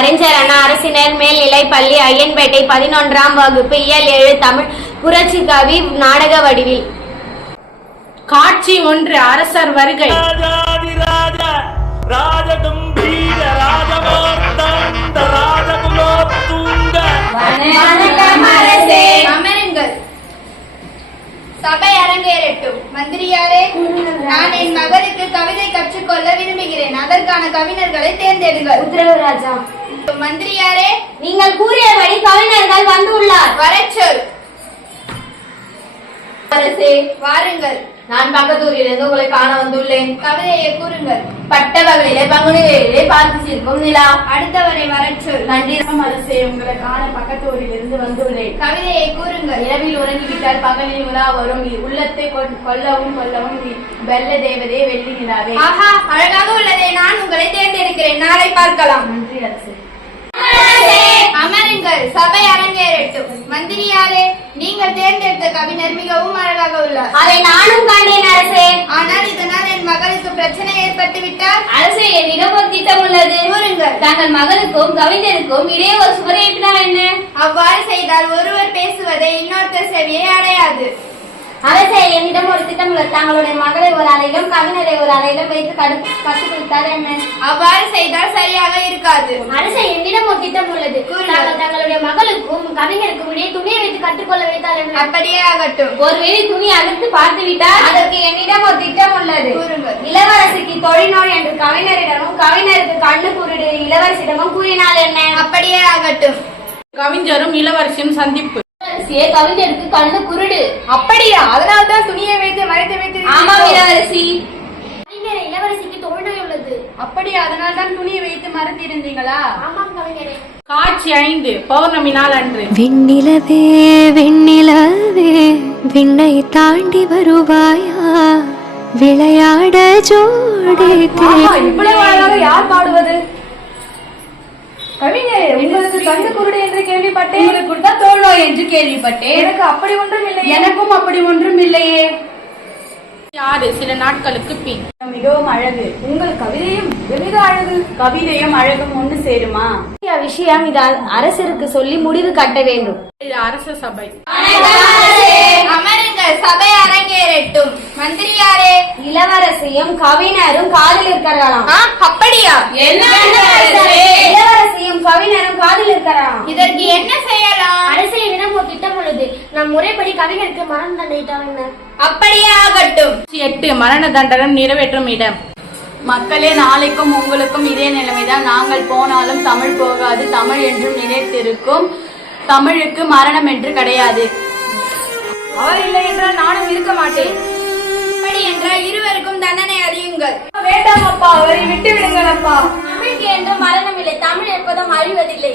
அறிஞர் அண்ணா அரசினர் மேல்நிலை பள்ளி ஐயன்பேட்டை 11ஆம் வகுப்பு இயல் 7 தமிழ் புரட்சி கவி நாடக வடிவில். காட்சி 1. அரசர் வருகை. சபை அரங்கேறட்டும். மந்திரியாரே, நான் என் மகளுக்கு கவிதை கற்றுக்கொள்ள விரும்புகிறேன். அதற்கான கவிஞர்களை தேர்ந்தெடுங்கள். உத்தரவு ராஜா. மந்திரியாரே, நீங்கள் கூறியபடி கவிஞர்கள் வந்துள்ளார். வரச்சொல். அரசே, வாருங்கள். நான் பக்கத்தூரிலிருந்து உங்களை காண வந்துள்ளேன். கவிதையை கூறுங்கள். பட்ட பகலிலே பங்குனி வேளையிலே பார்த்து சிரிக்கும் நிலா. அடுத்தவரை வரச்சொல். நன்றி அரசே, உங்களை காண பக்கத்தூரிலிருந்து வந்துள்ளேன். கவிதையை கூறுங்கள். இரவில் உறங்கிவிட்டால் பகலில் உலா வரும், உள்ளத்தை கொல்லவும் வெள்ள தேவதே வெள்ளி நிலாவே. ஆஹா, அழகாக உள்ளதே. நான் உங்களை தேர்ந்தெடுக்கிறேன். நாளை பார்க்கலாம். நன்றி அரசே. அமருங்கள். சபை அரங்கேறட்டும். மந்திரியாரே, நீங்கள் தேர்ந்தெடுத்த கவிஞர் மிகவும் அழகாக உள்ளார். அதை நானும் கண்டேன் அரசே. ஆனால் இதனால் என் மகளுக்கு பிரச்சனை ஏற்பட்டு விட்டால்? அரசே, என்னிடம் ஒரு திட்டம் உள்ளது. கூறுங்கள். தங்கள் மகளுக்கும் கவிஞருக்கும் இடையே ஒரு சுவரை ஏற்றினால் என்ன? அவ்வாறு செய்தால் ஒருவர் பேசுவதை இன்னொருத்தர் செவியை அடையாது. அரசே, என்னிடம் ஒரு திட்டம் உள்ளது. தங்களுடைய மகளை ஒரு அறையிலும் கவிஞரை ஒரு அறையிலும் வைத்து கற்றுக் கொடுத்தால் என்ன? அவ்வாறு செய்தால் சரியாக இருக்காது. அரசே, என்னிடம் ஒரு திட்டம் உள்ளது. தங்களுடைய மகளுக்கும் கவிஞருக்கும் இடையே துணியை வைத்து கற்றுக்கொள்ள வைத்தால் என்ன? அப்படியே ஆகட்டும். ஒருவேளை துணி அகர்த்து பார்த்து விட்டால்? அதற்கு என்னிடம் ஒரு திட்டம் உள்ளது. கூறுங்கள். இளவரசிக்கு தொழில்நோய் என்று கவிஞரிடமும் கவிஞருக்கு கண்ணு குருடு இளவரசியிடமும் கூறினால் என்ன? அப்படியே ஆகட்டும். கவிஞரும் இளவரசியும் சந்திப்பு. கவிஞருக்கு கண்ணு குருடு. அப்படியா? அதனால்தான் துணியை வைத்து மறைத்து ஆமாம் இளவரசி. கவிஞரே, இளவரசிக்கு தொழில்நோய் உள்ளது. அப்படியா? அதனால்தான் துணியை வைத்து மறைத்து இருந்தீங்களா? ஆமாம் கவிஞரே. காட்சி 5. பௌர்ணமி நாள் அன்று. விண்ணிலவே விண்ணிலவே விண்ணை தாண்டி வருவாயா, விளையாட ஜோடி. இவ்வளவு அழகாக யார் பாடுவது? கவிஞரே, உங்களுக்கு கண்ணு குருடு என்று கேள்விப்பட்டேன். உங்களுக்கு தான் தோல்நோய் என்று கேள்விப்பட்டேன். எனக்கு அப்படி ஒன்றும் இல்லை. எனக்கும் அப்படி ஒன்றும் இல்லையே. 6. சில நாட்களுக்கு பின். மிகவும் அழகு. உங்கள் கவிதையும் மிக அழகு. கவிதையும் அழகும் ஒன்று சேருமா? விஷயம் இதால் அரசருக்கு சொல்லி முடிவு கட்ட வேண்டும். அரச சபை. அமருங்கள். சபை அரங்கேறட்டும். மந்திரியாரே, இளவரசியும் கவிஞரும் காதில் இருக்கிறாராம். அப்படியா? இளவரசியும் கவிஞரும் காதில் இருக்கிறாராம். இதற்கு என்ன செய்யலாம்? அரசியலிடம் ஒரு திட்டம் உள்ளது. நம் முறைப்படி கவிஞருக்கு மரண தண்டனை என்ன? அப்படியே ஆகட்டும். 8. மரண தண்டனை நிறைவேற்றும் இடம். மக்களே, நாளைக்கும் உங்களுக்கும் இதே நிலைமைதான். நாங்கள் போனாலும் தமிழ் போகாது. தமிழ் என்றும் நிலைத்திருக்கும். தமிழுக்கு மரணம் என்று கிடையாது. அவர் இல்லை என்றால் நானும் இருக்க மாட்டேன். அப்படி என்றால் இருவருக்கும் தண்டனை அறியுங்கள். வேண்டாம் அப்பா, அவரை விட்டு விடுங்கள் அப்பா. தமிழுக்கு என்றும் மரணம் இல்லை. தமிழ் எப்போதும் அழிவதில்லை.